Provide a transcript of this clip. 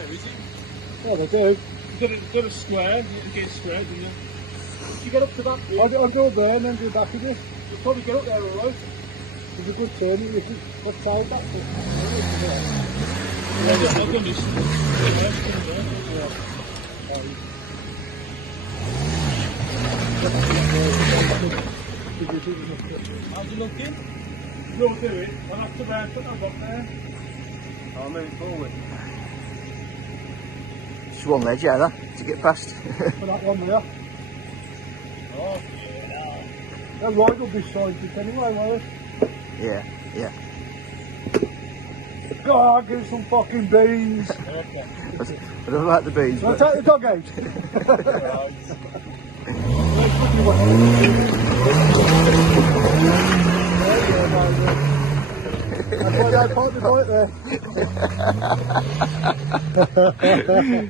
there, is it? Yeah, they do. You've got a square, you get square, didn't you? If you get up to that bit, I'll go there and then go back again. you'll probably get up there alright. There's a good turn. You can let's try that bit. Yeah, I've done this. How's it looking? No, do it. I'll have to put that up there. I'll move it forward. Just one ledge, yeah, that, to get past. For that one there. Oh, yeah. They're right up this side bit anyway, won't they? Yeah, yeah. God, give some fucking beans. Okay. I don't like the beans, I'll but take the dog out. That's why I parked the bike there.